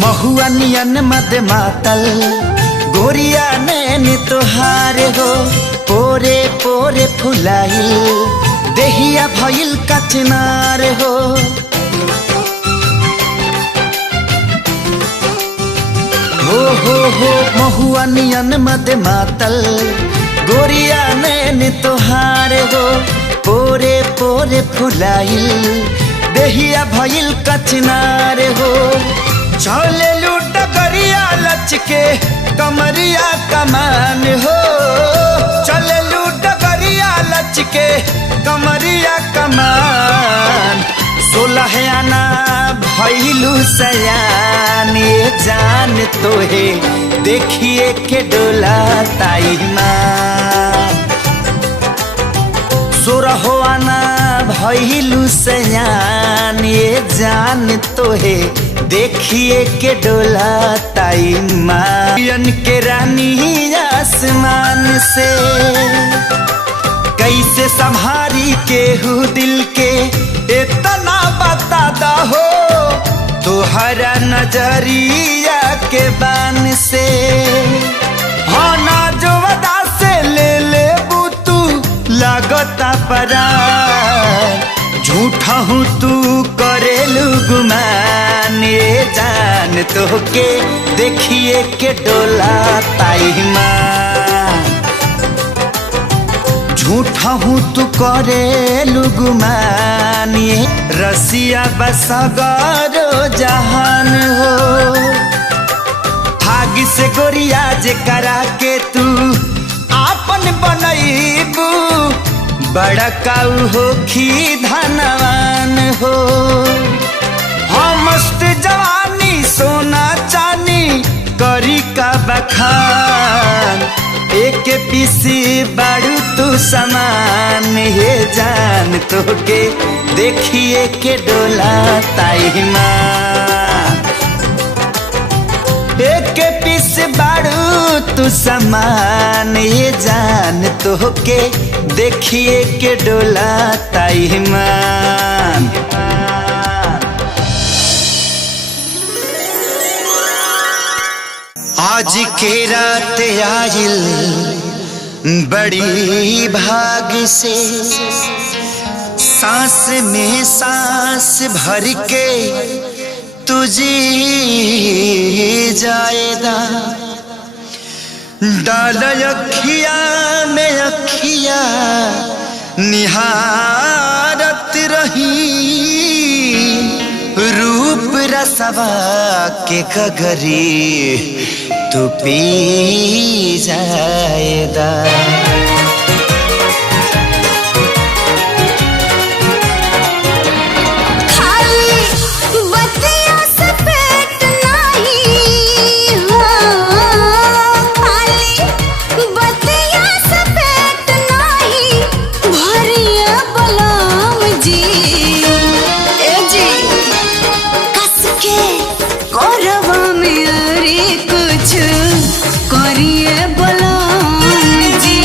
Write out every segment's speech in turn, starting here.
महुआ नियन मद मातल गोरिया नैन तोहार हो, पोरे पोरे फुलाइल देहिया भइल कचनार हो। हो महुआ नियन मद मातल गोरिया नैन तोहार हो, पोरे पोरे फुलाइल देहिया भइल कचनार हो। चले लूट गरिया लचके कमरिया कमान हो, चले लूट गरिया लचके कमरिया कमान। 16 आना भइलू सयान, ये जान तोहे देखिए के डोला ताई माँ। 16 आना भइलू सयान, ये जान तोहे देखिए के डोला ताई माँ। के रानी आसमान से कैसे संभारी केहू दिल के इतना बता दा हो, तोहरा नजरिया के बान से। हाँ ना जो वदा से ले ले तू लागता परान, झूठा हूँ तू करेलू गुमान। ये जान तोहके देखिए के डोला ताई माँ, झूठा हूँ तू करेलू गुमान। ये रसिया बसगारो जहान हो, भाग से गोरिया जे करा के तू आपन बनैबू, बड़ा काऊ हो खी धनवान हो। हाँ मस्त जवानी सोना चानी करी का बखान, एक पीसी बाड़ू तू समान। ये जान तोहके देखिए के डोला ताई माँ, एक पीस बाड़ू तू समान। ये जान तोहके देखिए के डोला ताई माँ। आज के रात आइल बड़ी भाग से, सांस में सांस भर के तुझे जाएदा। डाल अखिया में अखिया निहारत रही, रूप रसवा के कगरी तू पी जाएदा। करिए बलम जी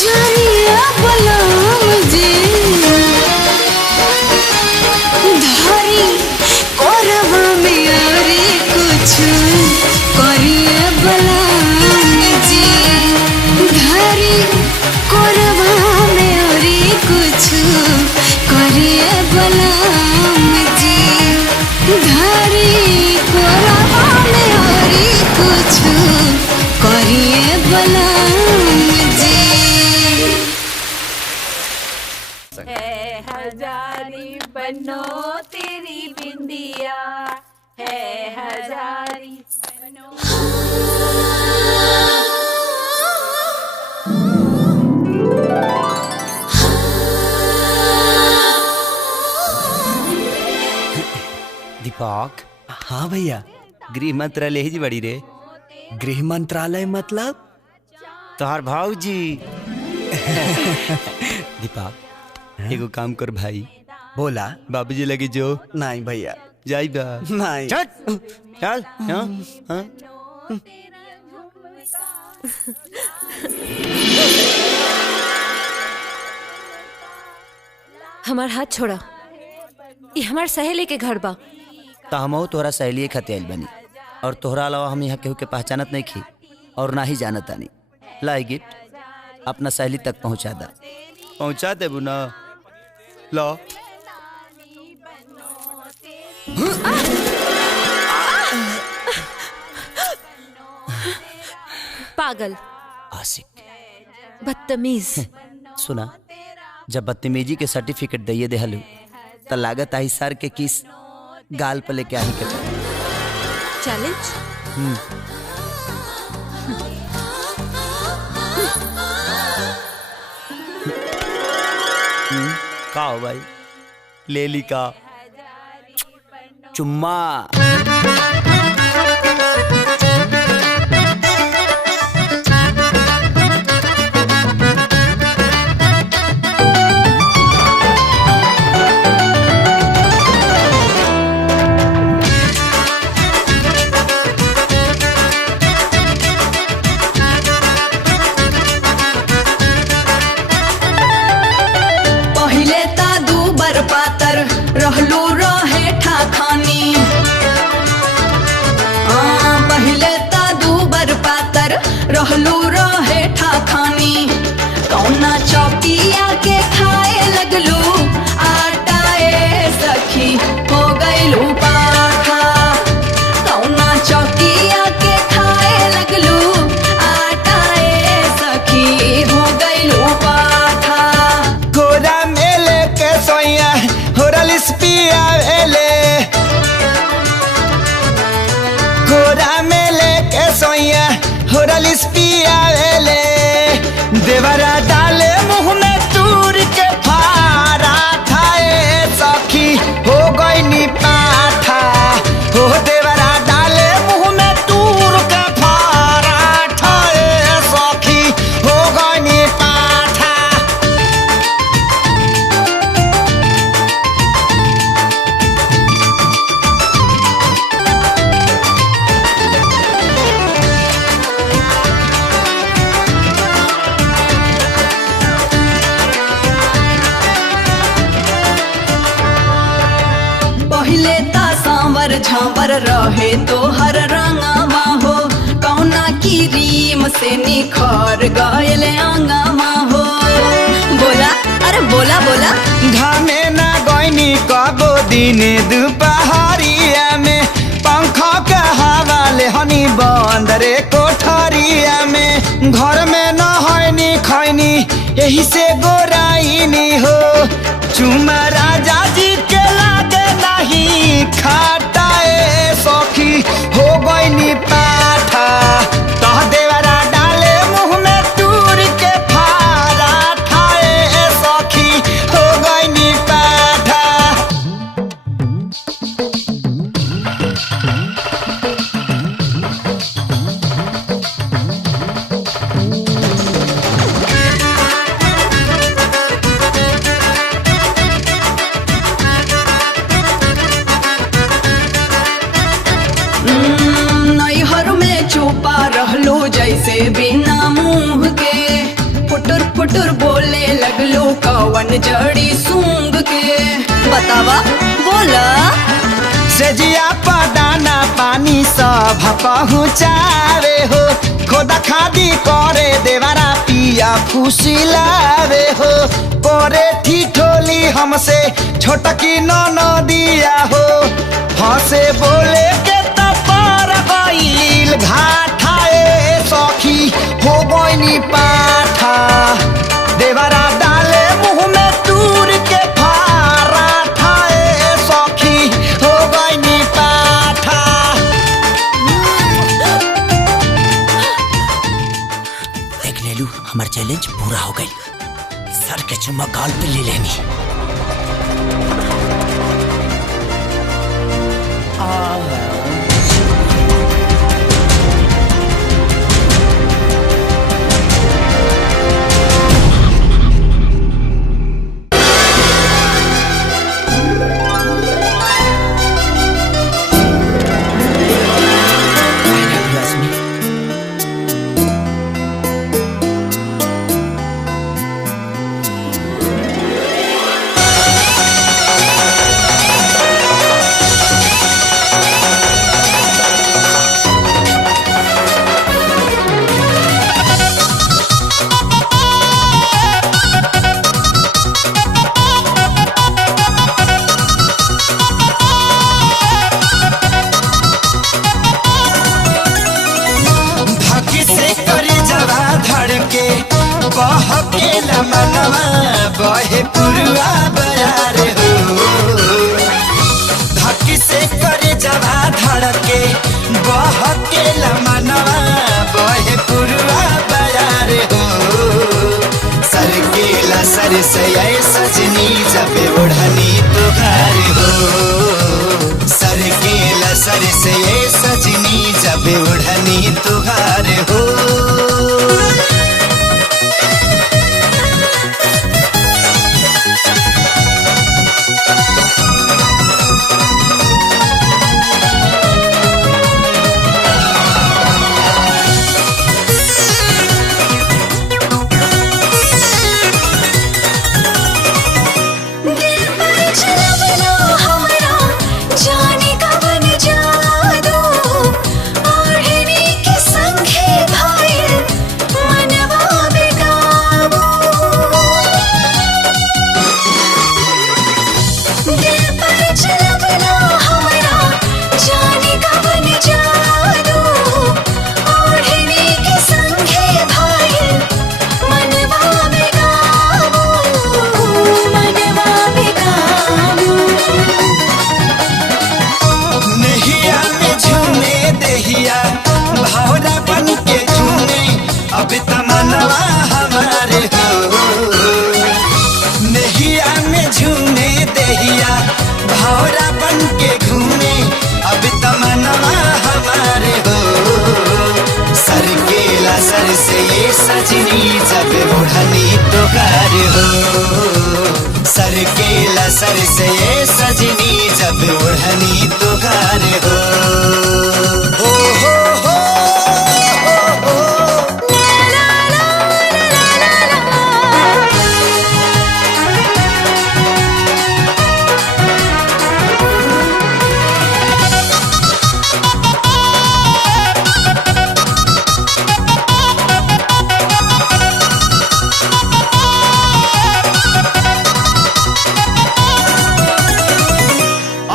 जानिया बलम जी धारी कोरबा में अरे कुछ करिए बलम जी धारी कोरबा में अरे कुछ करिए बलम जी धारी कोरबा में अरे कुछ करिए बलम जी। है हजारी बनो तेरी बिंदिया है हजारी बनो। दीपक। हाँ भैया। गृह मंत्रालय ही बड़ी रे। गृह मंत्रालय मतलब तोहर भाऊजी। दीपक एगो काम कर भाई। बोला। बाबूजी लगी जो। नहीं भैया जाई बा। नहीं। चल चल। हाँ? हमार हाथ छोड़ा। ये हमार सहेली के घर बा। तो हम तोहरा सहेली खातिर आइल बनी और तोहरा अलावा हम यहाँ केहू के पहचानत नहीं खी और ना ही जानत आनी। लाई गिफ्ट अपना सहेली तक पहुँचा दा। पहुँचा देबू ना। लो। पागल आशिक बदतमीज। सुना, जब बदतमीजी के सर्टिफिकेट दिए देहलू तो लागत आई सर के किस गाल पे लेके आई के चैलेंज। का हो भाई? ले ली का चुम्मा। रहलू रहे ठाखानी पहले ता दूबर पातर रहलू रहे ठाखानी कौना चौकिया के खाए लगलू आटा ए सखी हो गईलू पाखा कौना चौकिया के खाए लगलू आटा ए सखी हो गईलू पाखा। गोरा मेले के सोया पिया वेले गोरा मेले के सोया होरलिस पिया वेले देवरा डाले मुंह में तूर के फारा खाए सखी हो गई नी पाठा हो देवरा डाले मुंह में तूर के फारा खाए सखी हो गई नी पाठा। झांवर रहे तो हर रंगवा हो कौना की रीम से निखर गए अंगवा हो। बोला अरे बोला बोला। घामे ना गईनी कबो दिन दुपहरिया में पंखा के हवा ले हनी बंद रे कोठरिया में घर में न हईनी खैनी यही से गोराइनी हो चुमा राजा जी के लागे नहीं खाता ए सखी हो गईनी पाठा तह देवरा डाले मुंह में तूर के फारा ठाए सखी हो गईनी पाठा। बोला सेजिया पदाना पानी सब पहुँचावे हो खोदा खादी करे देवारा पिया फुसिलावे हो करे ठिठोली हमसे छोटकी नदिया हो हंसे बोले के तपर गईल घाटाए सखी हो गईनी पाठा देवारा डाले मुँह में दूर के फाराठा सखी हो गईनी पाठा। देख लेलू हमार चैलेंज पूरा हो गई सर के चुम्मा गाल पे ले लेनी के बहकेला मनवा बहे पुरुआ बयार हो धकी से करे जवा धड़के बहकेला मनवा बहे पुरुआ बयार हो सरकेला सर से सजनी जब ओढ़नी तुहार हो सरकेला सर से सजनी जब ओढ़नी तुहार हो। अब तमन्ना हमारे हो नहिया में झूमे देहिया भौरा बन के घूमे अब तमन्ना हमारे हो सरकेला सर से ये सजनी जब ओढ़नी तुहार हो सरकेला सर से ये सजनी जब ओढ़नी तुहार हो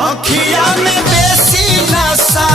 अखिया में बेसी नशा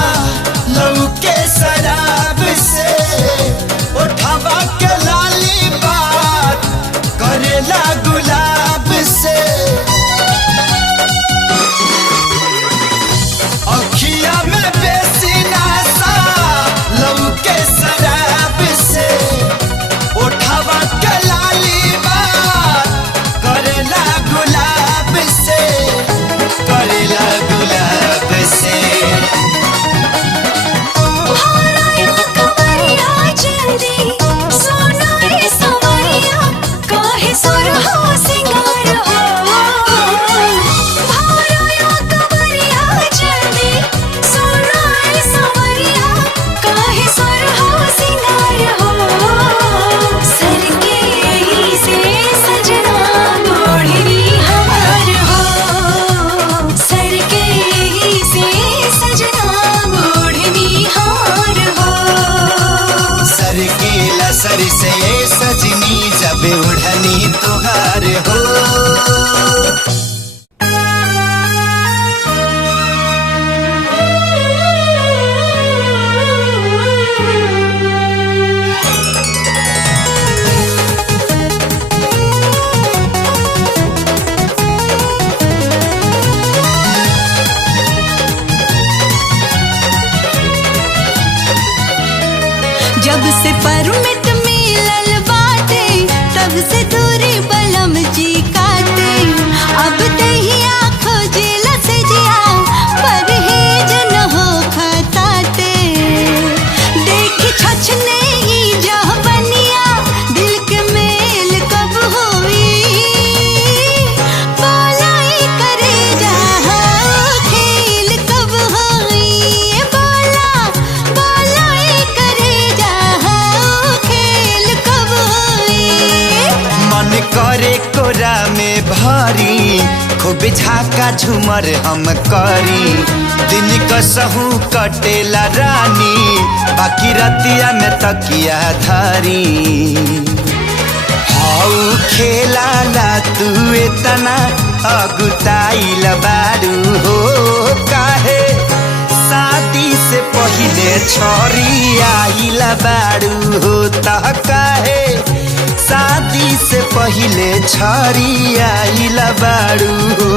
बानी तुहार हो। जब से परमिट मिलल बाटे तब से दूरी बलम जी काटे। अब दहिया खोजिला से जिया परहेज न हो खताटे। देख छछने ही जहबनिया दिल के मेल कब होई। बोलाई करे जा खेल कब होई। बोलाई करे जा खेल कब होई। मन करे कोरा में भारी खूब झाका झूमर हम करी। दिन कसहू कटेला रानी बाकी रतिया में तकिया धारी। हाउ खेला ला तू इतना अगुताइल बारू हो। काहे शादी से पहिले छोरी आइल बारू हो। तह काहे शादी से पहिले छोरी आइल बारू हो।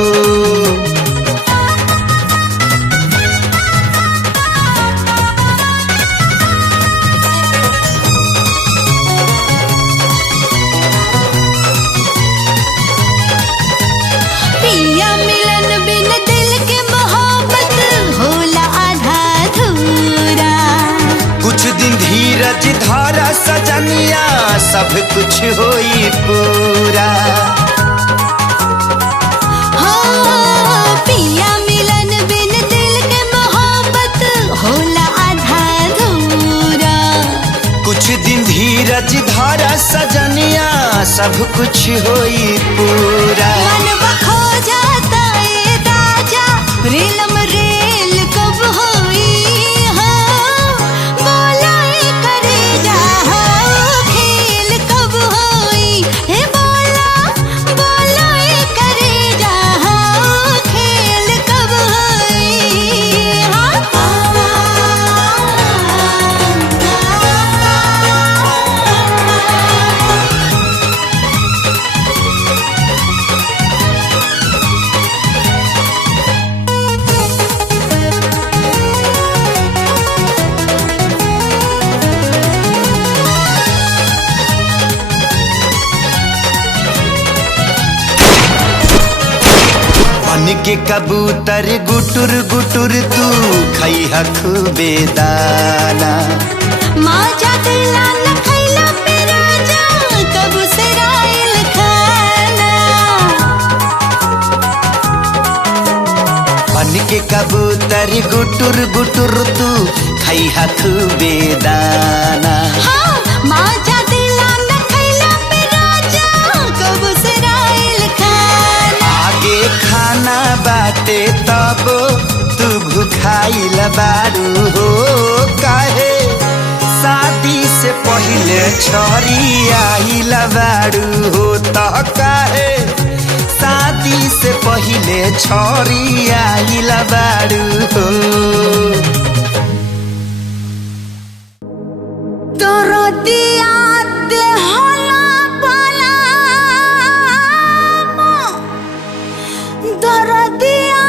पिया मिलन बिन दिल के मोहब्बत होला आधा अधूरा। कुछ दिन धीरज धारा सजनिया सब कुछ होई पूरा। हाँ, पिया मिलन बिन दिल के मोहब्बत होला आधा अधूरा। कुछ दिन धीरज धारा सजनिया सब कुछ होई पूरा। मन बखो जाता ए राजा रेलम रेल कब होई। हाँ, बोलाई करे जा खेल कब होई। हे बोलाई करे जा खेल कब होई। मन के कबूतर गुटुर गुटुर तू खैहा खूबे दाना। माँ जा दिला न खैला पे राजा कब से राइल खाना। मन के कबूतर गुटुर गुटुर तू खैहा खूबे दाना। हाँ, माँ जा दिला न खैला पे राजा कब से राइल खाना। आगे खाना बाटे तब तू भुखाइल बारू हो। काहे शादी से पहिले छोरी आइल बारू हो। तह काहे शादी से पहिले छोरी आइल बारू हो। तोरो दिया देहला पाला तोरो दिया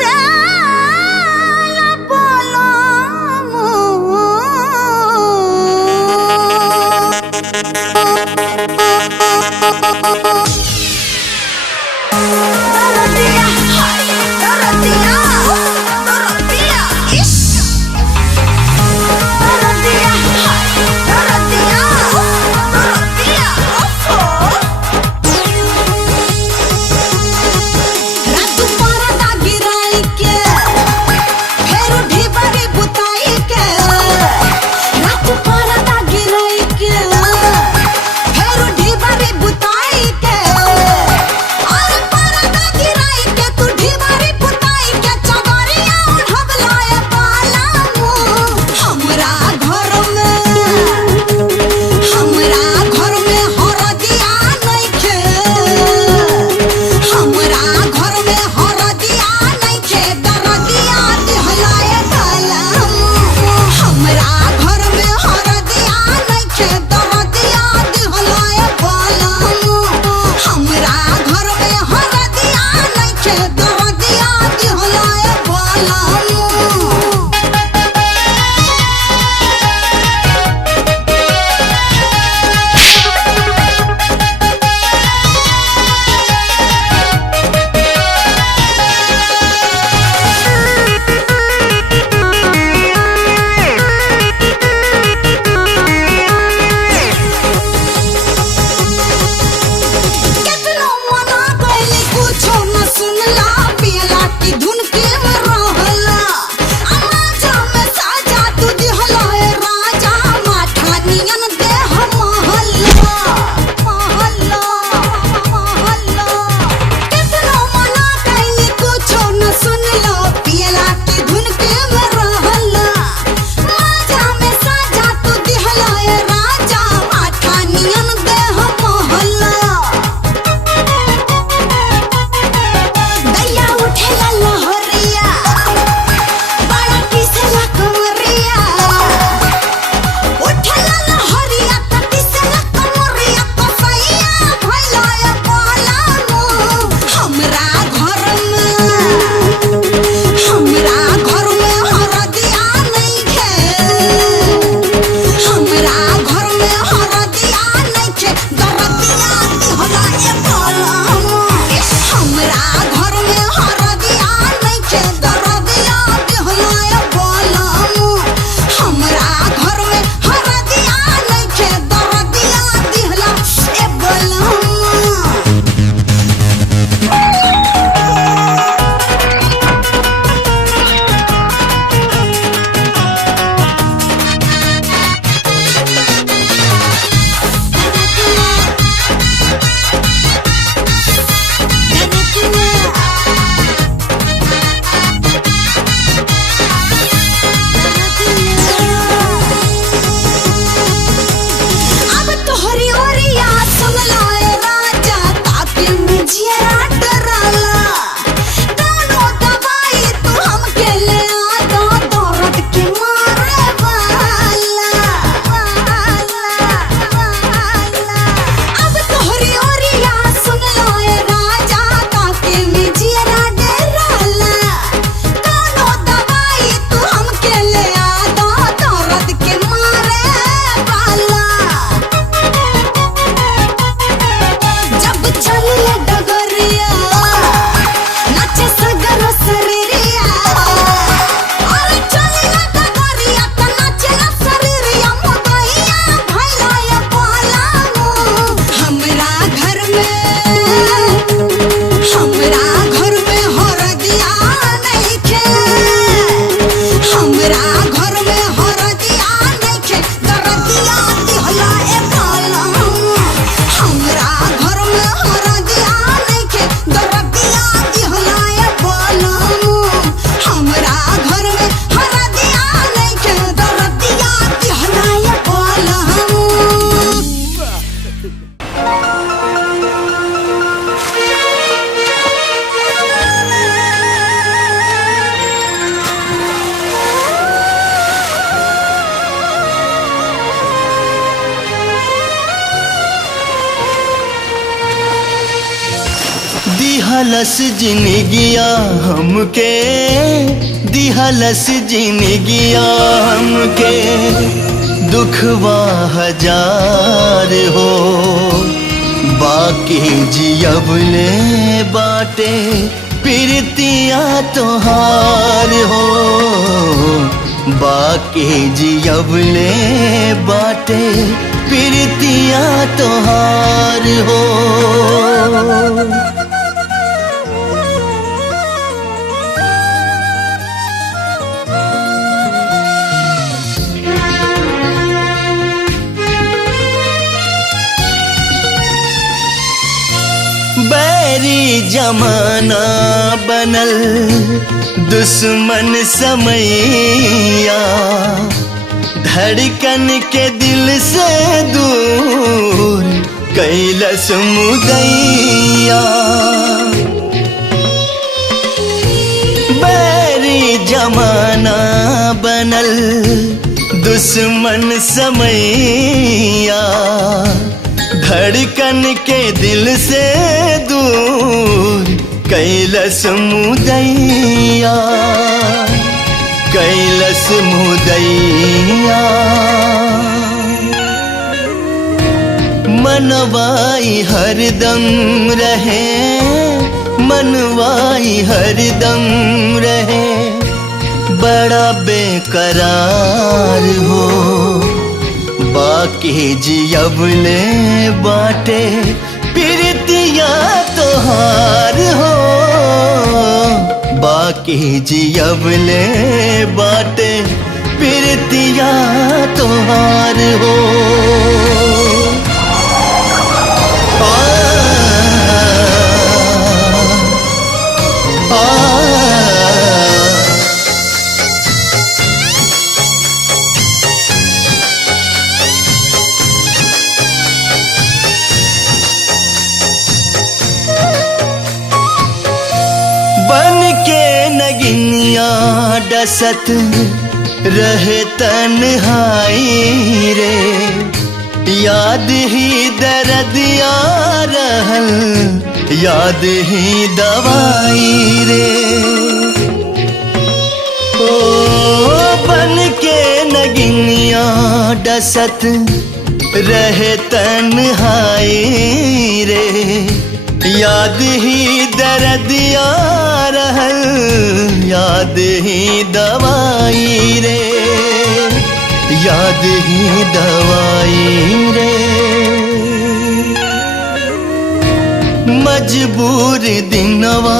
देहला पाला तोरो दिया तोरो दिया तोरो दिया इश्क तोरो दिया तोरो दिया चलिए डगरिया नाचे सगरो शरीरिया अरे चलिए डगरिया त नाचे ना शरीरिया मोदैया भइला ये पालामो हमरा घर में हरदिया नइखे हमरा घर में हरदिया नइखे दरदिया दिहला ए पालामो हमरा घर में हरदिया नइखे दरदिया दिहला ए पालामो हमरा घर में हरदिया नइखे दरदिया दिहला ए पालामो दिहलस जिनगिया हमके दिहलस जिनगिया हमके दुखवा हजार हो बाकी जियबले बाटे प्रीतिया तोहार हो बाकी जियबले बाटे प्रीतिया तोहार हो बैरी जमाना बनल दुश्मन समैया धड़कन के दिल से दूर कैलस मुदैया बैरी जमाना बनल दुश्मन समैया धड़कन के दिल से दूर कैलस मुदैया कैलस मुदैया मनवाई हरदम रहे मनवाई हरदम रहे बड़ा बेकरार हो बाकी जियबले बाटे प्रीतिया तोहार हो बाकी जियबले बाटे प्रीतिया तोहार हो बन के नगिनिया डसत रहे तन्हाई रे याद ही दर्दिया रहल याद ही दवाई रे ओ बन के नगिनिया डसत रहे तन्हाई रे याद ही दर्दिया रहल याद ही दवाई रे याद ही दवाई रे मजबूर दिनवा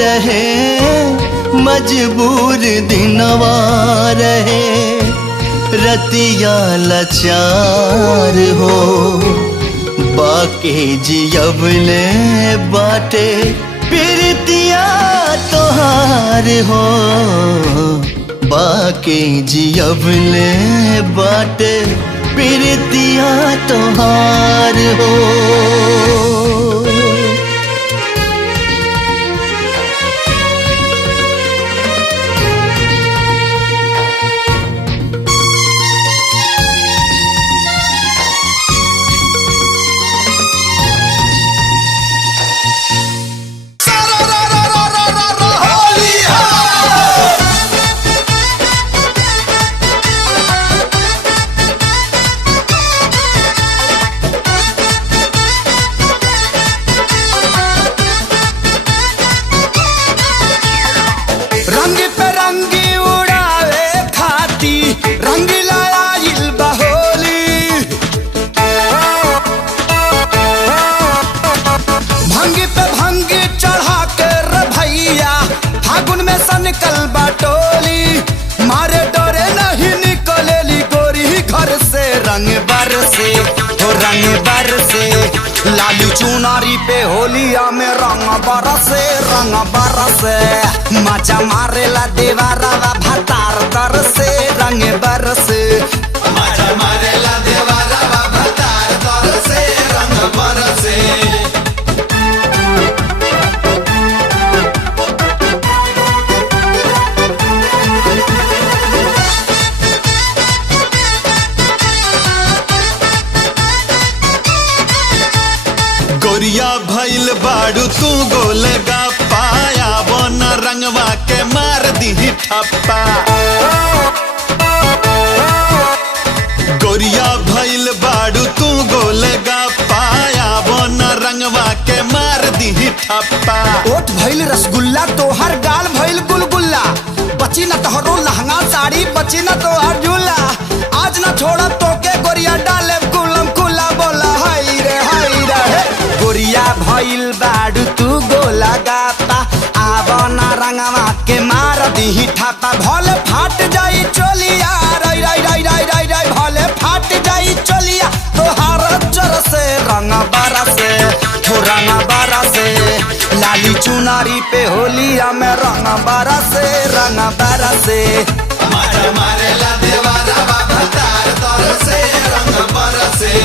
रहे मजबूर दिनवा रहे रतिया लाचार हो बाकी जियबले बाटे प्रीतिया तोहार हो बाकी जियबले बाटे प्रीतिया तोहार हो निकल बाटोली मारे डरे नहीं निकलेली गोरी घर से रंग बरसे हो रंग बरसे लाली चुनारी पे होलिया में रंग बरसे मजा मारेला देवारा भतार तर से रंग बरसे मजा मारेला देवारा भतार तर से रंग बरसे गोरिया भइल बाड़ू तू गोलगा पाया बन रंगवा के मार दी ठप्पा गोरिया भइल बाड़ू तू गोलगा पाया बन रंगवा के मार दी ठप्पा ओठ भइल रसगुल्ला तोहर गाल भइल गुलगुल्ला बची न तोहरो लहंगा साड़ी बची न तोहर झूला आज न छोड़ा तोके गोरिया डाले कुलम कुला बोला हाय रे गोरिया भइल बाड़ू तू गोला गाता आवना रंगवा के मार दी ठापा भले फाट जाई चोलिया रई रई रई रई रई रई भले फाट जाई चोलिया तोहार जर से रंग बरसे हो रंग बरसे लाली चुनारी पे होलिया में रंग बरसे मारे मारे ला देवारा भतार तर से रंग बरसे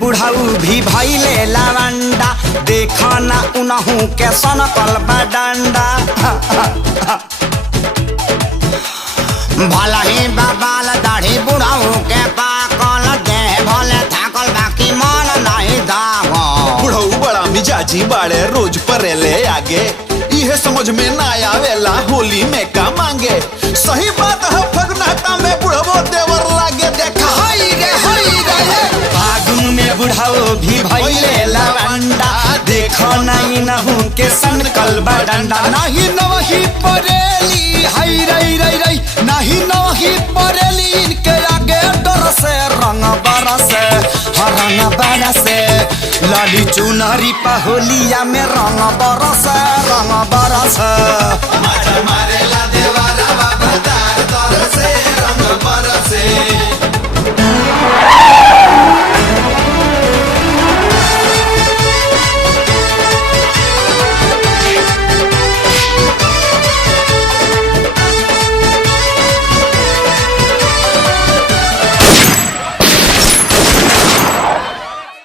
बुढ़ाऊ भी भइले लावंडा देखा ना उनहू के सनकल डंडा भला ही बाबाल दाढ़ी बुढ़ाऊ के पाकल दे भले थाकल बाकी मन नहीं दावा बुढ़ऊ बड़ा मिजाजी बाड़े रोज परेले आगे इहे समझ में ना आवेला होली में का मांगे सही बात है फगनाटा में बुढ़वो देवर लागे देखा हाय रे फागुन में बुढ़ाओ भी भइले लवंडा देखो नहीं नहू के सनकल डंडा नहीं नवही परेली हाय रई रई रई नहीं नवही परेली इनके आगे डर से रंग बरसे लाली चुनरी पहोलिया में रंग बरसे